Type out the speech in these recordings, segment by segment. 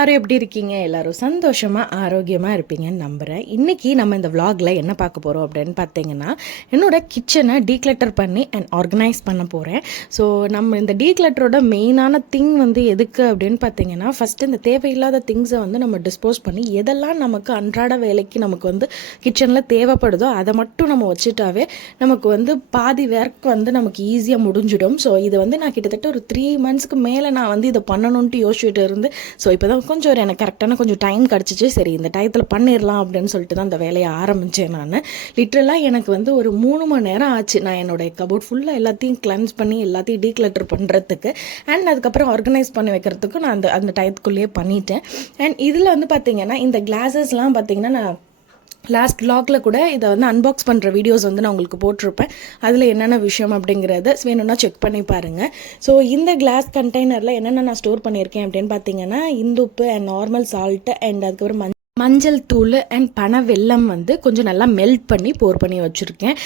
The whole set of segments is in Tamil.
எல்லாரும் எப்படி இருக்கீங்க? எல்லாரும் சந்தோஷமா ஆரோக்கியமா இருப்பீங்கன்னு நம்புறேன். இன்னைக்கு நம்ம இந்த vlogல என்ன பார்க்க போறோம் அப்படின்னு பார்த்தீங்கன்னா, என்னோட கிச்சனை டீக்ளட்டர் பண்ணி அண்ட் ஆர்கனைஸ் பண்ண போறேன். ஸோ நம்ம இந்த டீக்ளட்டரோட மெயினான திங் வந்து எதுக்கு அப்படின்னு பார்த்தீங்கன்னா, ஃபர்ஸ்ட் இந்த தேவையில்லாத திங்ஸை வந்து நம்ம டிஸ்போஸ் பண்ணி எதெல்லாம் நமக்கு அன்றாட வேலைக்கு நமக்கு வந்து கிச்சனில் தேவைப்படுதோ அதை மட்டும் நம்ம வச்சுட்டாவே நமக்கு வந்து பாதி ஒர்க் வந்து நமக்கு ஈஸியாக முடிஞ்சிடும். ஸோ இது வந்து நான் கிட்டத்தட்ட ஒரு 3 monthsக்கு மேலே நான் வந்து இதை பண்ணணுன்ட்டு யோசிச்சுட்டு இருந்து, ஸோ இப்போ தான் கொஞ்சம் எனக்கு கரெக்டான கொஞ்சம் டைம் கிடச்சிச்சு. சரி இந்த டயத்தில் பண்ணிடலாம் அப்படின்னு சொல்லிட்டு தான் அந்த வேலையை ஆரம்பித்தேன். நான் லிட்ரலாக எனக்கு வந்து ஒரு 3 மணி நேரம் ஆச்சு நான் என்னோடய கபோர்ட் ஃபுல்லாக எல்லாத்தையும் கிளென்ஸ் பண்ணி எல்லாத்தையும் டீக்ளட்டர் பண்ணுறதுக்கு அண்ட் அதுக்கப்புறம் ஆர்கனைஸ் பண்ணி வைக்கிறதுக்கும் நான் அந்த டயத்துக்குள்ளேயே பண்ணிட்டேன். அண்ட் இதில் வந்து பார்த்திங்கன்னா இந்த கிளாஸஸ்லாம் பார்த்திங்கன்னா நான் லாஸ்ட் vlogல கூட இதை வந்து அன்பாக்ஸ் பண்ணுற வீடியோஸ் வந்து நான் உங்களுக்கு போட்டிருப்பேன். அதில் என்னென்ன விஷயம் அப்படிங்கிறத வேணும்னா செக் பண்ணி பாருங்கள். ஸோ இந்த கிளாஸ் கண்டெய்னரில் என்னென்ன நான் ஸ்டோர் பண்ணியிருக்கேன் அப்படின்னு பார்த்தீங்கன்னா, இந்துப்பு அண்ட் நார்மல் சால்ட்டு அண்ட் அதுக்கப்புறம் மஞ்சள் தூள் அண்ட் பனை வெல்லம் வந்து கொஞ்சம் நல்லா மெல்ட் பண்ணி போர் பண்ணி வச்சுருக்கேன்.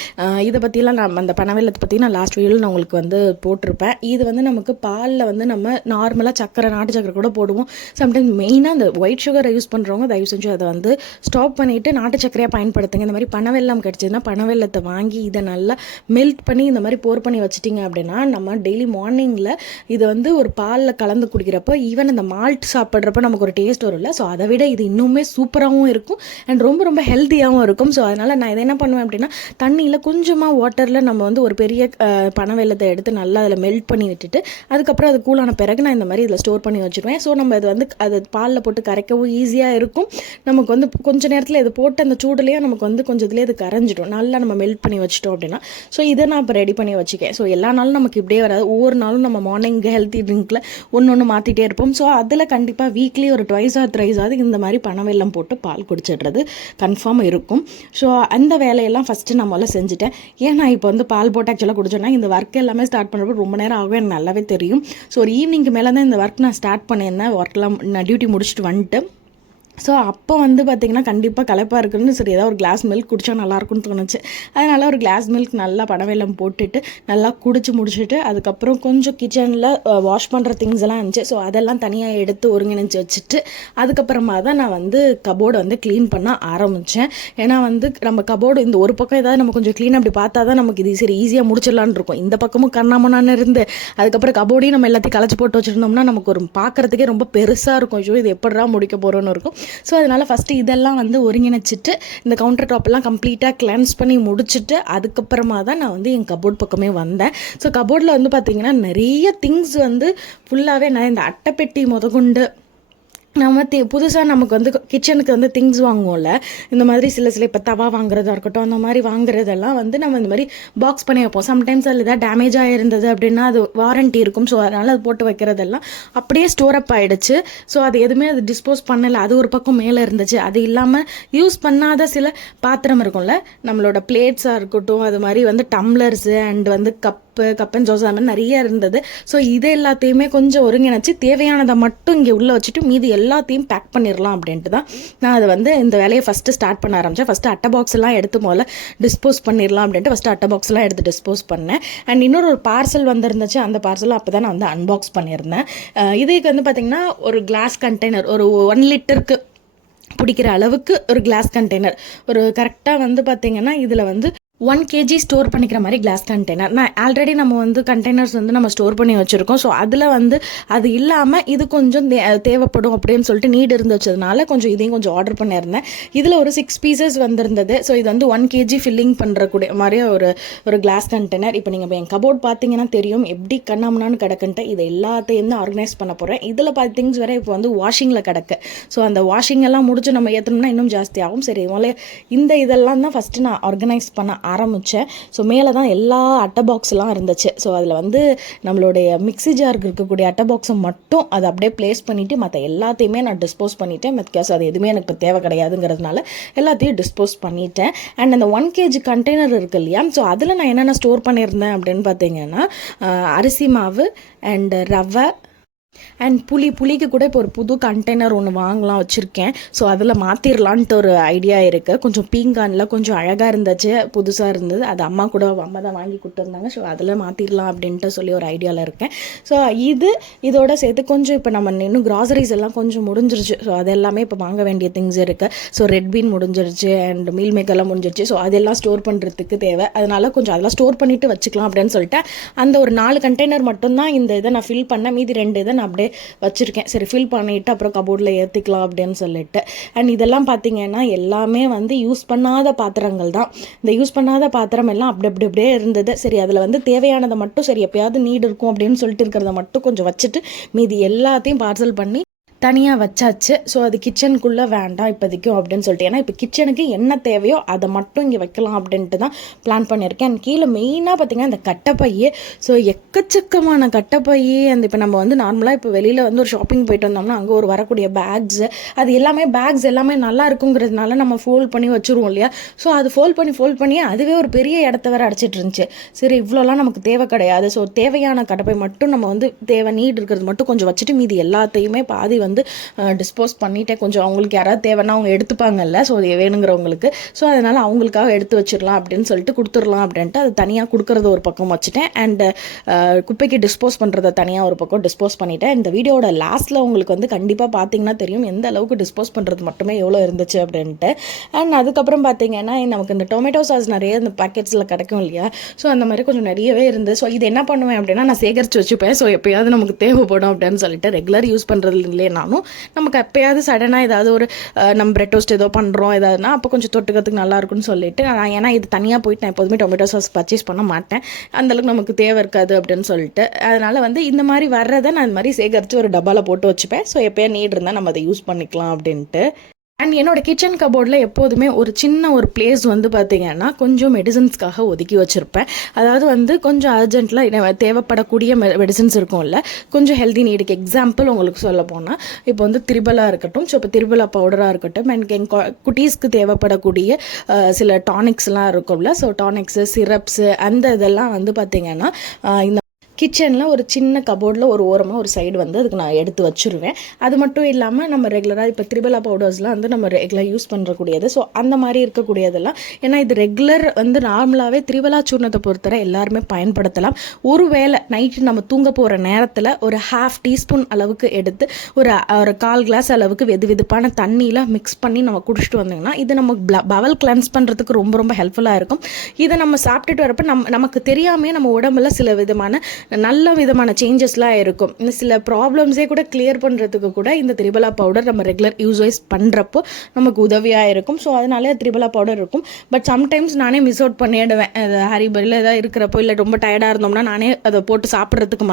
இதை பற்றிலாம் நான் அந்த பனை வெல்லத்தை பற்றி நான் லாஸ்ட் வீடியோவில் நான் உங்களுக்கு வந்து போட்டிருப்பேன். இது வந்து நமக்கு பாலில் வந்து நம்ம நார்மலாக சக்கரை நாட்டு சக்கரை கூட போடுவோம். சம்டைம்ஸ் மெயினாக அந்த ஒயிட் சுகரை யூஸ் பண்ணுறவங்க தயவு செஞ்சு அதை வந்து ஸ்டாப் பண்ணிவிட்டு நாட்டு சக்கரையாக பயன்படுத்துங்க. இந்த மாதிரி பனை வெல்லம் கிடச்சிதுன்னா பனை வெல்லத்தை வாங்கி இதை நல்லா மெல்ட் பண்ணி இந்த மாதிரி போர் பண்ணி வச்சிட்டிங்க அப்படின்னா நம்ம டெய்லி மார்னிங்கில் இதை வந்து ஒரு பாலில் கலந்து குடிக்கிறப்போ ஈவன் அந்த மால்ட் சாப்பிட்றப்ப நமக்கு ஒரு டேஸ்ட் வரும்ல. ஸோ அதை விட இது இன்னுமே சூப்பராகவும் இருக்கும் அண்ட் ரொம்ப ரொம்ப ஹெல்த்தியாகவும் இருக்கும். ஸோ அதனால் நான் இதை என்ன பண்ணுவேன் அப்படின்னா, தண்ணியில் கொஞ்சமாக வாட்டரில் நம்ம வந்து ஒரு பெரிய பனை வெல்லத்தை எடுத்து நல்லா அதில் மெல்ட் பண்ணி விட்டுட்டு அதுக்கப்புறம் அது கூலான பிறகு நான் இந்த மாதிரி இதில் ஸ்டோர் பண்ணி வச்சுருவேன். ஸோ நம்ம இது வந்து அது பாலில் போட்டு கரைக்கவும் ஈஸியாக இருக்கும். நமக்கு வந்து கொஞ்சம் நேரத்தில் இது போட்டு அந்த சூடுலேயே நமக்கு வந்து கொஞ்சம் இதுலேயே அது கரைஞ்சிடும். நல்லா நம்ம மெல்ட் பண்ணி வச்சிட்டோம் அப்படின்னா. ஸோ இதை நான் இப்போ ரெடி பண்ணி வச்சுக்கேன். ஸோ எல்லா நாளும் நமக்கு இப்படியே வராது. ஒவ்வொரு நாளும் நம்ம மார்னிங் ஹெல்த்தி ட்ரிங்க்கில் ஒன்று மாற்றிட்டே இருப்போம். ஸோ அதில் கண்டிப்பாக வீக்லி ஒரு 2 or 3 இந்த மாதிரி பனை வெல்லம் போட்டு பால் குடிச்சிடுறது கன்ஃபார்ம் இருக்கும். ஸோ அந்த வேலையெல்லாம் ஃபஸ்ட்டு நான் முதல்ல செஞ்சுட்டேன். ஏன் நான் இப்போ வந்து பால் போட்டு ஆக்சுவலாக குடிச்சோன்னா இந்த ஒர்க் எல்லாமே ஸ்டார்ட் பண்ணுறப்போ ரொம்ப நேரம் ஆகும், எனக்கு நல்லாவே தெரியும். ஸோ ஒரு ஈவினிங்க்கு மேலே தான் இந்த ஒர்க் நான் ஸ்டார்ட் பண்ணியிருந்தேன். ஒர்க்லாம் நான் டியூட்டி முடிச்சுட்டு வந்துட்டு. ஸோ அப்போ வந்து பார்த்திங்கன்னா கண்டிப்பாக களைப்பாக இருக்குன்னு சரி ஏதாவது ஒரு கிளாஸ் மில்க் குடித்தா நல்லாயிருக்குன்னு தோணுச்சு. அதனால் ஒரு கிளாஸ் மில்க் நல்லா பனவெல்லம் போட்டுட்டு நல்லா குடிச்சு முடிச்சுட்டு அதுக்கப்புறம் கொஞ்சம் கிச்சனில் வாஷ் பண்ணுற திங்ஸ் எல்லாம் இருந்துச்சு. ஸோ அதெல்லாம் தனியாக எடுத்து ஒருங்கிணைச்சி வச்சுட்டு அதுக்கப்புறமா தான் நான் வந்து கபோர்டை வந்து க்ளீன் பண்ண ஆரம்பித்தேன். ஏன்னா வந்து நம்ம கபோர்டு இந்த ஒரு பக்கம் ஏதாவது நம்ம கொஞ்சம் க்ளீன் அப்படி பார்த்தா தான் நமக்கு இது சரி ஈஸியாக முடிச்சிடலான்னு இருக்கும். இந்த பக்கமும் கண்ணாமண்ணான்னு இருந்து அதுக்கப்புறம் கபோர்டையும் நம்ம எல்லாத்தையும் களைச்சி போட்டு வச்சுருந்தோம்னா நமக்கு ஒரு பார்க்குறதுக்கே ரொம்ப பெருசாக இருக்கும். ஐயோ இது எப்படிடா முடிக்க போகிறோன்னு இருக்கும். ஸோ அதனால் ஃபஸ்ட்டு இதெல்லாம் வந்து ஒருங்கிணைச்சிட்டு இந்த கவுண்டர் டாப்பெல்லாம் கம்ப்ளீட்டாக கிளென்ஸ் பண்ணி முடிச்சுட்டு அதுக்கப்புறமா தான் நான் வந்து என் கபோர்ட் பக்கமே வந்தேன். ஸோ கபோர்டில் வந்து பார்த்திங்கன்னா நிறைய திங்ஸ் வந்து ஃபுல்லாகவே நான் இந்த அட்டைப்பெட்டி முதற்கொண்டு நம்ம புதுசாக நமக்கு வந்து கிச்சனுக்கு வந்து திங்ஸ் வாங்குவோம்ல, இந்த மாதிரி சில இப்போ தவா வாங்குறதா இருக்கட்டும் அந்த மாதிரி வாங்குறதெல்லாம் வந்து நம்ம இந்த மாதிரி பாக்ஸ் பண்ணி வைப்போம். சம்டைம்ஸ் அதில் ஏதாவது டேமேஜாக இருந்தது அப்படின்னா அது வாரண்ட்டி இருக்கும். ஸோ அதனால் அது போட்டு வைக்கிறதெல்லாம் அப்படியே ஸ்டோர் அப் ஆகிடுச்சு. ஸோ அது எதுவுமே அது டிஸ்போஸ் பண்ணலை. அது ஒரு பக்கம் மேலே இருந்துச்சு. அது இல்லாமல் யூஸ் பண்ணாத சில பாத்திரம் இருக்கும்ல, நம்மளோட பிளேட்ஸாக இருக்கட்டும், அது மாதிரி வந்து டம்ளர்ஸு அண்ட் வந்து கப் அண்ட் ஜோஸ் அது மாதிரி நிறைய இருந்தது. ஸோ இது எல்லாத்தையுமே கொஞ்சம் ஒருங்கிணைச்சி தேவையானதை மட்டும் இங்கே உள்ளே வச்சுட்டு மீதி எல்லாத்தையும் பேக் பண்ணிடலாம் அப்படின்ட்டு தான் நான் அதை வந்து இந்த வேலையை ஃபஸ்ட்டு ஸ்டார்ட் பண்ண ஆரம்பித்தேன். ஃபஸ்ட்டு அட்டை பாக்ஸ் எல்லாம் எடுத்து முதல்ல டிஸ்போஸ் பண்ணிடலாம் அப்படின்ட்டு ஃபஸ்ட்டு அட்டை பாக்ஸ் எல்லாம் எடுத்து டிஸ்போஸ் பண்ணேன். அண்ட் இன்னொரு பார்சல் வந்துருந்துச்சு. அந்த பார்சலும் அப்போ தான் நான் வந்து அன்பாக்ஸ் பண்ணியிருந்தேன். இதுக்கு வந்து பார்த்திங்கன்னா ஒரு கிளாஸ் கண்டெய்னர் ஒரு 1 லிட்டருக்கு பிடிக்கிற அளவுக்கு ஒரு கிளாஸ் கண்டெய்னர் ஒரு கரெக்டாக வந்து பார்த்திங்கன்னா இதில் வந்து 1 kg ஸ்டோர் பண்ணிக்கிற மாதிரி கிளாஸ் கண்டெய்னர். நான் ஆல்ரெடி நம்ம வந்து கண்டெய்னர்ஸ் வந்து நம்ம ஸ்டோர் பண்ணி வச்சுருக்கோம். ஸோ அதில் வந்து அது இல்லாமல் இது கொஞ்சம் தேவைப்படும் அப்படின்னு சொல்லிட்டு நீட் இருந்து வச்சதுனால கொஞ்சம் இதையும் கொஞ்சம் ஆர்டர் பண்ணியிருந்தேன். இதில் ஒரு 6 pieces வந்திருந்தது. ஸோ இது வந்து 1 kg ஃபில்லிங் பண்ணுறக்கூடிய மாதிரி ஒரு கிளாஸ் கண்டெய்னர். இப்போ நீங்கள் என் கபோர்ட் பார்த்தீங்கன்னா தெரியும் எப்படி கண்ணாமண்ணான்னு கிடக்குன்ட்டு. இது எல்லாத்தையும் தான் ஆர்கனைஸ் பண்ண போகிறேன். இதில் பார்த்து திங்ஸ் வேறு இப்போ வந்து வாஷிங்கில் கிடக்கு. ஸோ அந்த வாஷிங் எல்லாம் முடிச்சு நம்ம ஏற்றணும்னா இன்னும் ஜாஸ்தி ஆகும். சரி இந்த இதெல்லாம் தான் ஃபஸ்ட்டு நான் ஆர்கனைஸ் பண்ண ஆரம்பித்தேன். ஸோ மேலே தான் எல்லா அட்டை பாக்ஸ்லாம் இருந்துச்சு. ஸோ அதில் வந்து நம்மளுடைய மிக்ஸி ஜாருக்கு இருக்கக்கூடிய அட்டை பாக்ஸை மட்டும் அதை அப்படியே ப்ளேஸ் பண்ணிவிட்டு மற்ற எல்லாத்தையுமே நான் டிஸ்போஸ் பண்ணிவிட்டேன். மெத்காஸ் அது எதுவுமே எனக்கு இப்போ தேவை கிடையாதுங்கிறதுனால எல்லாத்தையும் டிஸ்போஸ் பண்ணிட்டேன். அண்ட் அந்த 1 kg கண்டெய்னர் இருக்குது இல்லையா, ஸோ அதில் நான் என்னென்ன ஸ்டோர் பண்ணியிருந்தேன் அப்படின்னு பார்த்தீங்கன்னா அரிசி மாவு அண்ட் ரவை அண்ட் புளிக்கு கூட இப்போ ஒரு புது கண்டெய்னர் ஒன்று வாங்கலாம் வச்சுருக்கேன். ஸோ அதில் மாற்றிடலான்ட்டு ஒரு ஐடியா இருக்குது. கொஞ்சம் பீங்கானில் கொஞ்சம் அழகாக இருந்துச்சு, புதுசாக இருந்தது. அது அம்மா தான் வாங்கி கொடுத்துருந்தாங்க. ஸோ அதில் மாற்றிடலாம் அப்படின்ட்டு சொல்லி ஒரு ஐடியாவில் இருக்கேன். ஸோ இதோட சேர்த்து கொஞ்சம் இப்போ நம்ம இன்னும் கிராசரிஸ் எல்லாம் கொஞ்சம் முடிஞ்சிருச்சு. ஸோ அது எல்லாமே இப்போ வாங்க வேண்டிய திங்ஸ் இருக்குது. ஸோ ரெட் பீன் முடிஞ்சிருச்சு அண்ட் மீல் மேக்கர்லாம் முடிஞ்சிருச்சு. ஸோ அதெல்லாம் ஸ்டோர் பண்ணுறதுக்கு தேவை. அதனால் கொஞ்சம் அதெல்லாம் ஸ்டோர் பண்ணிவிட்டு வச்சுக்கலாம் அப்படின்னு சொல்லிட்டு அந்த ஒரு 4 கண்டெய்னர் மட்டும்தான் இந்த இதை நான் ஃபில் பண்ணேன். மீதி 2 இதை நான் அப்படியே வச்சுருக்கேன். சரி, ஃபில் பண்ணிவிட்டு அப்புறம் கபோர்டில் ஏற்றிக்கலாம் அப்படின்னு சொல்லிட்டு. அண்ட் இதெல்லாம் பார்த்தீங்கன்னா எல்லாமே வந்து யூஸ் பண்ணாத பாத்திரங்கள் தான். இந்த யூஸ் பண்ணாத பாத்திரம் எல்லாம் அப்படியே இருந்தது. சரி, அதில் வந்து தேவையானதை மட்டும் சரி எப்பயாவது நீட் இருக்கும் அப்படின்னு சொல்லிட்டு இருக்கிறத மட்டும் கொஞ்சம் வச்சுட்டு மீதி எல்லாத்தையும் பார்சல் பண்ணி தனியாக வச்சாச்சு. ஸோ அது கிச்சனுக்குள்ளே வேண்டாம் இப்போதைக்கும் அப்படின்னு சொல்லிட்டு, ஏன்னா இப்போ கிச்சனுக்கு என்ன தேவையோ அதை மட்டும் இங்கே வைக்கலாம் அப்படின்ட்டு தான் பிளான் பண்ணியிருக்கேன். அண்ட் கீழே மெயினாக பார்த்திங்கன்னா இந்த கட்டைப்பையே. ஸோ எக்கச்சக்கமான கட்டைப்பையே. அந்த இப்போ நம்ம வந்து நார்மலாக இப்போ வெளியில் வந்து ஒரு ஷாப்பிங் போயிட்டு வந்தோம்னா அங்கே ஒரு வரக்கூடிய பேக்ஸு, அது எல்லாமே பேக்ஸ் எல்லாமே நல்லா இருக்குங்கிறதுனால நம்ம ஃபோல்ட் பண்ணி வச்சுருவோம் இல்லையா. ஸோ அது ஃபோல்ட் பண்ணி அதுவே ஒரு பெரிய இடத்த வேறு அடிச்சிட்டு இருந்துச்சு. சரி, இவ்வளோலாம் நமக்கு தேவை கிடையாது. ஸோ தேவையான கட்டைப்பை மட்டும் நம்ம வந்து நீட் இருக்கிறது மட்டும் கொஞ்சம் வச்சுட்டு மீதி எல்லாத்தையுமே பாதி வந்து டிஸ்போஸ் பண்ணிட்டேன். கொஞ்சம் அவங்களுக்கு யாராவது தேவைன்னா அவங்க எடுத்துப்பாங்கல்ல, ஸோ அது வேணுங்கிறவங்களுக்கு. ஸோ அதனால் அவங்களுக்காக எடுத்து வச்சிடலாம் அப்படின்னு சொல்லிட்டு கொடுத்துடலாம் அப்படின்ட்டு அது தனியாக கொடுக்குறது ஒரு பக்கம் வச்சுட்டேன். அண்டு குப்பைக்கு டிஸ்போஸ் பண்ணுறத தனியாக ஒரு பக்கம் டிஸ்போஸ் பண்ணிட்டேன். இந்த வீடியோட லாஸ்ட்டில் உங்களுக்கு வந்து கண்டிப்பாக பார்த்தீங்கன்னா தெரியும் எந்த அளவுக்கு டிஸ்போஸ் பண்ணுறது மட்டுமே எவ்வளோ இருந்துச்சு அப்படின்ட்டு. அண்ட் அதுக்கப்புறம் பார்த்தீங்கன்னா நமக்கு இந்த டொமேட்டோ சாஸ் நிறைய இந்த பேக்கெட்ஸில் கிடைக்கும் இல்லையா. ஸோ அந்த மாதிரி கொஞ்சம் நிறையவே இருந்து. ஸோ இது என்ன பண்ணுவேன் அப்படின்னா நான் சேகரித்து வச்சுப்பேன். ஸோ எப்போயாவது நமக்கு தேவைப்படும் அப்படின்னு சொல்லிட்டு ரெகுலர் யூஸ் பண்ணுறது இல்லையே நானும் நமக்கு எப்போயாவது சடனாக ஏதாவது ஒரு நம்ம பிரெட் டோஸ்ட் ஏதோ பண்ணுறோம் ஏதாவதுனா அப்போ கொஞ்சம் தொட்டுக்கிறதுக்கு நல்லாயிருக்குன்னு சொல்லிட்டு ஏன்னா இது தனியாக போயிட்டு நான் எப்போதுமே டொமேட்டோ சாஸ் பர்ச்சேஸ் பண்ண மாட்டேன், அந்தளவுக்கு நமக்கு தேவை இருக்காது அப்படின்னு சொல்லிட்டு. அதனால் வந்து இந்த மாதிரி வர்றதை நான் இந்த மாதிரி சேகரித்து ஒரு டப்பாவில் போட்டு வச்சுப்பேன். ஸோ எப்போயா நீட் இருந்தால் நம்ம அதை யூஸ் பண்ணிக்கலாம் அப்படின்ட்டு. அண்ட் என்னோட கிச்சன் கபோர்டில் எப்போதுமே ஒரு சின்ன ஒரு பிளேஸ் வந்து பார்த்திங்கன்னா கொஞ்சம் மெடிசன்ஸ்க்காக ஒதுக்கி வச்சுருப்பேன். அதாவது வந்து கொஞ்சம் அர்ஜென்ட்டில் தேவைப்படக்கூடிய மெடிசன்ஸ் இருக்கும்ல, கொஞ்சம் ஹெல்தி நீடுக்கு. எக்ஸாம்பிள் உங்களுக்கு சொல்ல போனால் இப்போ வந்து திரிபலா இருக்கட்டும், ஸோ இப்போ திரிபலா பவுடராக இருக்கட்டும், அண்ட் குட்டீஸ்க்கு தேவைப்படக்கூடிய சில டானிக்ஸ்லாம் இருக்கும்ல, ஸோ டானிக்ஸு சிரப்ஸு அந்த இதெல்லாம் வந்து பார்த்திங்கன்னா இந்த கிச்சனில் ஒரு சின்ன கபோர்டில் ஒரு ஓரமாக ஒரு சைடு வந்து அதுக்கு நான் எடுத்து வச்சுருவேன். அது மட்டும் இல்லாமல் நம்ம ரெகுலராக இப்போ திரிபலா பவுடர்ஸ்லாம் வந்து நம்ம ரெகுலர் யூஸ் பண்ணுறக்கூடியது. ஸோ அந்த மாதிரி இருக்கக்கூடியதெல்லாம், ஏன்னா இது ரெகுலர் வந்து நார்மலாகவே திரிபலா சூர்ணத்தை பொறுத்தவரை எல்லாருமே பயன்படுத்தலாம். ஒரு வேளை நைட்டு நம்ம தூங்க போகிற நேரத்தில் ஒரு 1/2 டீஸ்பூன் அளவுக்கு எடுத்து ஒரு 1/4 கிளாஸ் அளவுக்கு வெதுப்பான தண்ணியில் மிக்ஸ் பண்ணி நம்ம குடிச்சிட்டு வந்தோம்னா இது நம்ம பவல் கிளென்ஸ் பண்ணுறதுக்கு ரொம்ப ரொம்ப ஹெல்ப்ஃபுல்லாக இருக்கும். இதை நம்ம சாப்பிட்டுட்டு வரப்போ நமக்கு தெரியாமே நம்ம உடம்புல சில நல்ல விதமான சேஞ்சஸ்லாம் இருக்கும். சில ப்ராப்ளம்ஸே கூட கிளியர் பண்ணுறதுக்கு கூட இந்த திரிபலா பவுடர் நம்ம ரெகுலர் யூஸ் பண்ணுறப்போ நமக்கு உதவியாக இருக்கும். ஸோ அதனாலே திரிபலா பவுடர் இருக்கும். பட் சம்டைம்ஸ் நானே மிஸ் அவுட் பண்ணிடுவேன். ஹரிபரியில் ஏதாவது இருக்கிறப்போ இல்லை ரொம்ப டயர்டாக இருந்தோம்னா நானே அதை போட்டு சாப்பிட்றதுக்கு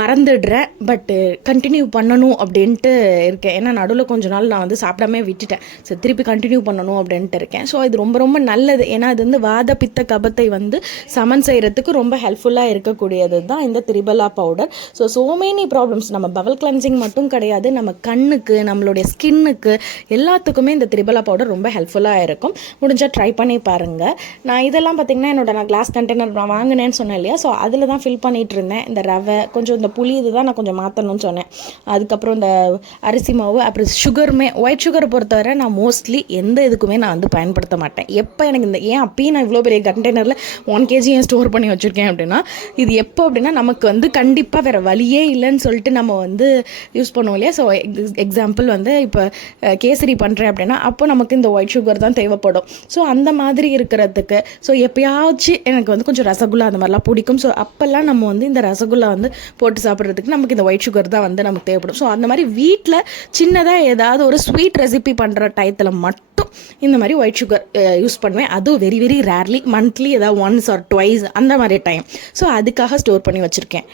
மறந்துடுறேன். பட்டு கண்டினியூ பண்ணணும் அப்படின்ட்டு இருக்கேன். ஏன்னா நடுவில் கொஞ்ச நாள் நான் வந்து சாப்பிடாமே விட்டுட்டேன். ஸோ திருப்பி கண்டினியூ பண்ணணும் அப்படின்ட்டு இருக்கேன். ஸோ இது ரொம்ப ரொம்ப நல்லது. ஏன்னா அது வந்து வாத பித்த கபத்தை வந்து சமன் செய்கிறதுக்கு ரொம்ப ஹெல்ப்ஃபுல்லாக இருக்கக்கூடியது தான் இந்த triphala powder. So many problems நம்ம பவல் கிளென்சிங் மட்டும் கிடையாது, நம்ம கண்ணுக்கு நம்மளுடைய ஸ்கின்னுக்கு எல்லாத்துக்குமே இந்த திரிபலா பவுடர் ரொம்ப ஹெல்ப்ஃபுல்லாக இருக்கும். முடிஞ்சால் ட்ரை பண்ணி பாருங்கள். நான் இதெல்லாம் பார்த்திங்கன்னா நான் கிளாஸ் கண்டெய்னர் நான் வாங்கினேன்னு சொன்னேன் இல்லையா. ஸோ அதில் தான் ஃபில் பண்ணிகிட்டு இருந்தேன். இந்த ரவை கொஞ்சம் இந்த புளி இதுதான் நான் கொஞ்சம் மாற்றணும்னு சொன்னேன். அதுக்கப்புறம் இந்த அரிசி மாவு, அப்புறம் சுகருமே ஒயிட் சுகரை பொறுத்தவரை நான் மோஸ்ட்லி எந்த இதுக்குமே நான் வந்து பயன்படுத்த மாட்டேன். எப்போ எனக்கு இந்த அப்பயும் நான் இவ்வளோ பெரிய கண்டெய்னரில் 1 kg ஏன் ஸ்டோர் பண்ணி வச்சுருக்கேன் அப்படின்னா இது எப்போ அப்படின்னா நமக்கு வந்து கண்டிப்பாக வேறு வழியே இல்லைன்னு சொல்லிட்டு நம்ம வந்து யூஸ் பண்ணுவோம் இல்லையா. ஸோ எக்ஸாம்பிள் வந்து இப்போ கேசரி பண்ணுறேன் அப்படின்னா அப்போ நமக்கு இந்த ஒயிட் சுகர் தான் தேவைப்படும். ஸோ அந்த மாதிரி இருக்கிறதுக்கு எப்போயாச்சும் எனக்கு வந்து கொஞ்சம் ரசகுல்லா அந்த மாதிரிலாம் பிடிக்கும். ஸோ அப்போல்லாம் நம்ம வந்து இந்த ரசகுல்லா வந்து போட்டு சாப்பிட்றதுக்கு நமக்கு இந்த ஒயிட் சுகர் தான் வந்து நமக்கு தேவைப்படும். ஸோ அந்த மாதிரி வீட்டில் சின்னதாக ஏதாவது ஒரு ஸ்வீட் ரெசிபி பண்ணுற டயத்தில் மட்டும் இந்த மாதிரி ஒயிட் சுகர் யூஸ் பண்ணுவேன். அதுவும் வெரி வெரி ரேர்லி, மந்த்லி ஏதாவது 1 or 2 அந்த மாதிரி டைம். ஸோ அதுக்காக ஸ்டோர் பண்ணி வச்சுருக்கேன்.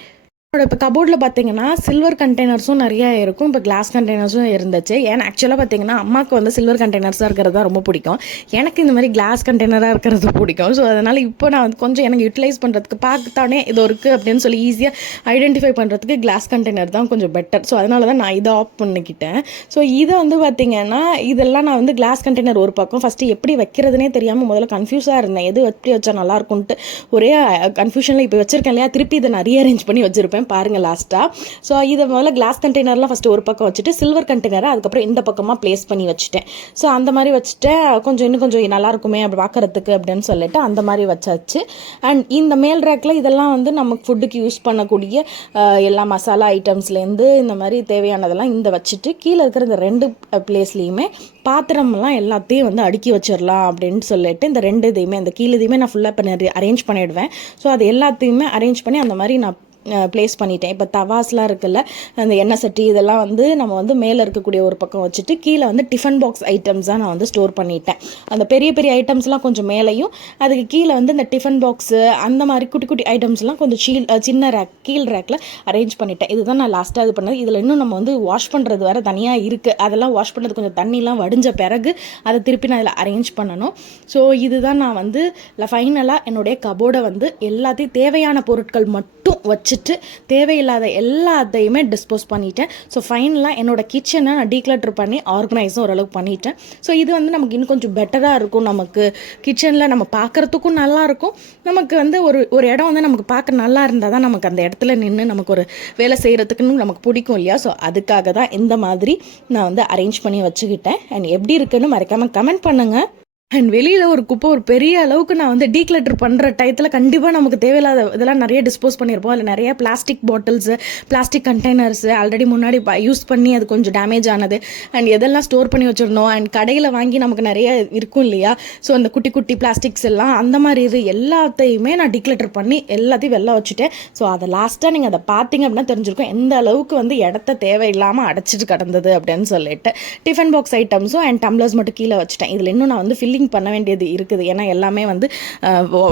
இப்போ கபோர்டில் பார்த்தீங்கன்னா சில்வர் கண்டெய்னர்ஸும் நிறையா இருக்கும், இப்போ கிளாஸ் கண்டெய்னர்ஸும் இருந்துச்சு. ஏன்னா ஆக்சுவலாக பார்த்தீங்கன்னா அம்மாவுக்கு வந்து சில்வர் கண்டெய்னர்ஸாக இருக்கிறது தான் ரொம்ப பிடிக்கும், எனக்கு இந்த மாதிரி கிளாஸ் கண்டெய்னராக இருக்கிறது பிடிக்கும். ஸோ அதனால் இப்போ நான் வந்து கொஞ்சம் எனக்கு யூட்டிலைஸ் பண்ணுறதுக்கு பார்த்தானே இது இருக்குது அப்படின்னு சொல்லி ஈஸியாக ஐடென்டிஃபை பண்ணுறதுக்கு கிளாஸ் கண்டெய்னர் தான் கொஞ்சம் பெட்டர். ஸோ அதனால தான் நான் இதை ஆஃப் பண்ணிக்கிட்டேன். ஸோ இதை வந்து பார்த்திங்கன்னா இதெல்லாம் நான் வந்து கிளாஸ் கண்டெய்னர் ஒரு பக்கம் ஃபஸ்ட்டு எப்படி வைக்கிறதுனே தெரியாமல் முதல்ல கன்ஃபியூஸாக இருந்தேன். எது எப்படி வச்சா நல்லாயிருக்குன்ட்டு ஒரே கன்ஃபியூஷனில் இப்போ வச்சுருக்கேன் இல்லையா. திருப்பி இதை நான் ரீஅரேஞ்ச் பண்ணி வச்சுருப்பேன். பாருங்கள் லாஸ்ட்டாக. ஸோ இதை முதல்ல கிளாஸ் கண்டெய்னர்லாம் ஃபஸ்ட்டு ஒரு பக்கம் வச்சுட்டு சில்வர் கண்டெய்னரை அதுக்கப்புறம் இந்த பக்கமாக ப்ளேஸ் பண்ணி வச்சுட்டேன். ஸோ அந்த மாதிரி வச்சுட்டு இன்னும் கொஞ்சம் நல்லாயிருக்குமே அப்படி பார்க்குறதுக்கு அப்படின்னு சொல்லிட்டு அந்த மாதிரி வச்சாச்சு. அண்ட் இந்த மேல் ரேக்கில் இதெல்லாம் வந்து நமக்கு ஃபுட்டுக்கு யூஸ் பண்ணக்கூடிய எல்லா மசாலா ஐட்டம்ஸ்லேருந்து இந்த மாதிரி தேவையானதெல்லாம் இந்த வச்சுட்டு கீழே இருக்கிற இந்த 2 பிளேஸ்லேயுமே பாத்திரம்லாம் எல்லாத்தையும் வந்து அடுக்கி வச்சிடலாம் அப்படின்னு சொல்லிட்டு இந்த 2 இதையுமே இந்த கீழே இதையுமே நான் ஃபுல்லாக இப்போ அரேஞ்ச் பண்ணிவிடுவேன். ஸோ அது எல்லாத்தையுமே அரேஞ்ச் பண்ணி அந்த மாதிரி நான் ப்ளேஸ் பண்ணிட்டேன். இப்போ தவாஸ்லாம் இருக்குல்ல, அந்த எண்ணெய் சட்டி இதெல்லாம் வந்து நம்ம வந்து மேலே இருக்கக்கூடிய ஒரு பக்கம் வச்சுட்டு கீழே வந்து டிஃபன் பாக்ஸ் ஐட்டம்ஸாக நான் வந்து ஸ்டோர் பண்ணிட்டேன். அந்த பெரிய பெரிய ஐட்டம்ஸ்லாம் கொஞ்சம் மேலேயும் அதுக்கு கீழே வந்து இந்த டிஃபன் பாக்ஸு அந்த மாதிரி குட்டி குட்டி ஐட்டம்ஸ்லாம் கொஞ்சம் சின்ன ரேக் கீழ் ரேக்கில் அரேஞ்ச் பண்ணிட்டேன். இதுதான் நான் லாஸ்ட்டாக இது பண்ணது. இதில் இன்னும் நம்ம வந்து வாஷ் பண்ணுறது வேறு தனியாக இருக்குது. அதெல்லாம் வாஷ் பண்ணுறது கொஞ்சம் தண்ணிலாம் வடிஞ்ச பிறகு அதை திருப்பி நான் இதில் அரேஞ்ச் பண்ணணும். ஸோ இதுதான் நான் வந்து ஃபைனலாக என்னுடைய கபோர்டை வந்து எல்லாத்தையும் தேவையான பொருட்கள் மட்டும் வச்சுட்டு தேவையில்லாத எல்லாத்தையுமே டிஸ்போஸ் பண்ணிட்டேன். ஸோ ஃபைனலாக என்னோட கிச்சனை நான் டீக்ளட்டர் பண்ணி ஆர்கனைஸும் ஓரளவுக்கு பண்ணிட்டேன். ஸோ இது வந்து நமக்கு இன்னும் கொஞ்சம் பெட்டராக இருக்கும். நமக்கு கிச்சனில் நம்ம பார்க்குறதுக்கும் நல்லாயிருக்கும். நமக்கு வந்து ஒரு இடம் வந்து நமக்கு பார்க்க நல்லா இருந்தால் தான் நமக்கு அந்த இடத்துல நின்று நமக்கு ஒரு வேலை செய்கிறதுக்குன்னு நமக்கு பிடிக்கும் இல்லையா? ஸோ அதுக்காக தான் இந்த மாதிரி நான் வந்து அரேஞ்ச் பண்ணி வச்சுக்கிட்டேன். அண்ட் எப்படி இருக்குன்னு மறக்காமல் கமெண்ட் பண்ணுங்கள். அண்ட் வெளியில் ஒரு குப்பை ஒரு பெரிய அளவுக்கு நான் வந்து டீக்ளட்டர் பண்ணுற டயத்தில் கண்டிப்பாக நமக்கு தேவையில்லாத இதெல்லாம் நிறைய டிஸ்போஸ் பண்ணியிருப்போம். அதில் நிறைய plastic bottles, plastic containers already முன்னாடி யூஸ் பண்ணி அது கொஞ்சம் டேமேஜ் ஆனது அண்ட் எதெல்லாம் ஸ்டோர் பண்ணி வச்சிருந்தோம். அண்ட் கடையில் வாங்கி நமக்கு நிறைய இருக்கும் இல்லையா? ஸோ அந்த குட்டி குட்டி பிளாஸ்டிக்ஸ் எல்லாம் அந்த மாதிரி இது எல்லாத்தையுமே நான் டீக்ளட்டர் பண்ணி எல்லாத்தையும் வெளில வச்சுட்டேன். ஸோ அதை லாஸ்ட்டாக நீங்கள் அதை பார்த்தீங்க அப்படின்னா தெரிஞ்சிருக்கும் எந்த அளவுக்கு வந்து இடத்த தேவையில்லாமல் அடைச்சிட்டு கிடந்தது அப்படின்னு சொல்லிட்டு. டிஃபன் பாக்ஸ் ஐட்டம்ஸும் அண்ட் டம்ளர்ஸ் மட்டும் கீழே வச்சுட்டேன். இதில் இன்னும் நான் வந்து பண்ண வேண்டியது இருக்குது. ஏன்னா எல்லாமே வந்து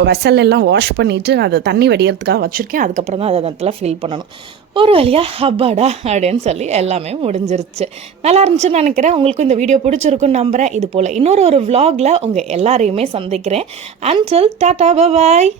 வெசல் எல்லாம் வாஷ் பண்ணிவிட்டு நான் அதை தண்ணி வடிகிறதுக்காக வச்சுருக்கேன். அதுக்கப்புறம் தான் அதை அதில் ஃபில் பண்ணணும். ஒரு வழியாக ஹப்பாடா அப்படின்னு சொல்லி எல்லாமே முடிஞ்சிருச்சு. நல்லா இருந்துச்சுன்னு நினைக்கிறேன். உங்களுக்கும் இந்த வீடியோ பிடிச்சிருக்குன்னு நம்புகிறேன். இது போல் இன்னொரு vlogல உங்கள் எல்லாரையுமே சந்திக்கிறேன். அன்டில் டாடா பாய்.